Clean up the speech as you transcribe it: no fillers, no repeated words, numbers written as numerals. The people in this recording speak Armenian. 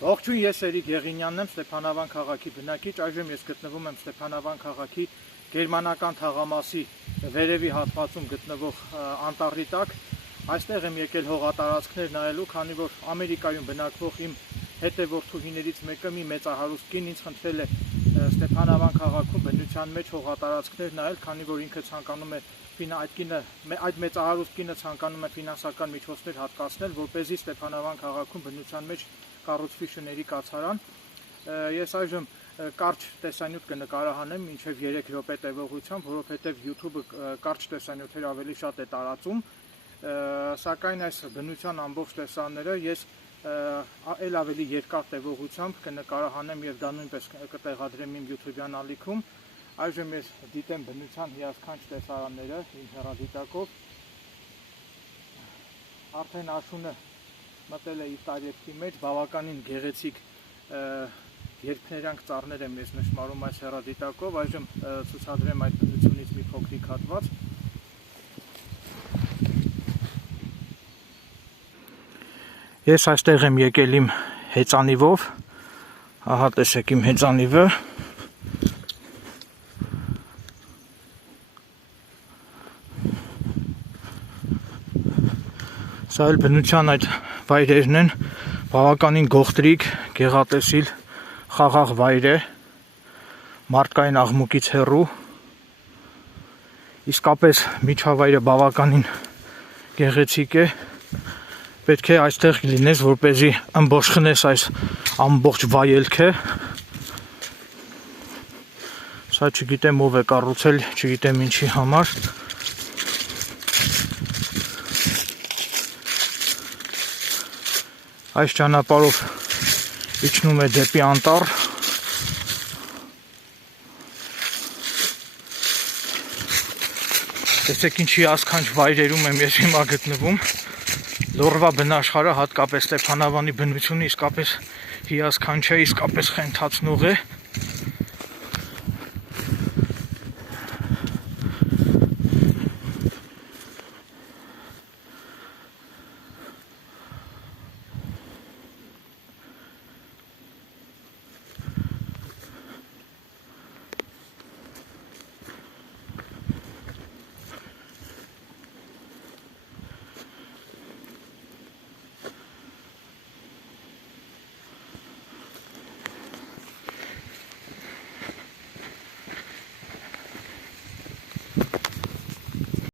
Ողջույն, ես Էրիկ Եղինյանն եմ, Ստեփանավան քաղաքի բնակիչ, այժմ ես գտնվում եմ Ստեփանավան քաղաքի գերմանական թաղամասի վերևի հատվածում գտնվող անտառի տակ։ Այստեղ եմ եկել հողատարածքներ նայելու, քանի որ Ամերիկայում բնակվող իմ հետևորդուհիներից մեկը մի մեծահարուստ կին ինձ խնդրել է Ստեփանավան քաղաքում բնության մեջ հողատարածքներ նայել, քանի որ ինքը ցանկանում է այդ մեծահարուստ կինը ցանկանում է ֆինանսական միջոցներ հատկացնել, որպեսզի Ստեփանավան քաղաքում բնության մեջ կառուցվի շների կացարան։ Ես այժմ կարճ տեսանյութ կնկարահանեմ մինչև 3 րոպե տևողությամբ, որովհետև YouTube-ը կարճ տեսանյութեր ավելի շատ է տարածում, սակայն այս բնության ամբողջ տեսանները ես էլ ավելի երկար տևողությամբ կնկարահանեմ եւ դա նույնպես կտեղադրեմ իմ YouTube-յան ալիքում։ Այժմ ես դիտեմ բնության հիասքանչ տեսարանները իմ հեռադիտակով։ Արդեն աշունը մտել է իր տարեթի մեջ, բավականին գեղեցիկ երկներանք ծառներ եմ ես նշմարում այս հեռադիտակով, այժմ ցուցադրեմ այդ բնությունից մի փոքրիկ հատված։ Ես այստեղ եմ եկել իմ հեծանիվով, ահա տեսեք իմ հեծանիվը։ Սա էլ բնության այդ վայրերն են, բավականին գողտրիկ, գեղատեսիլ, խաղաղ վայր է, մարդկային աղմուկից հեռու, իսկապես միջավայրը բավականին գեղեցիկ է, պետք է այստեղ լինես, որպեսզի ըմբոշխնես այս ամբողջ վայելքը, սա չգիտեմ ով է կառուցել, չգիտեմ ինչի համար, այս ճանապարհով իջնում է դեպի անտառ։ Տեսեք ինչի ասքանչ վայրերում եմ ես հիմա գտնվում։ Լոռվա բնաշխարհը, հատկապես Ստեփանավանի բնությունը իսկապես հիասքանչ է, իսկապես խենթացնող է։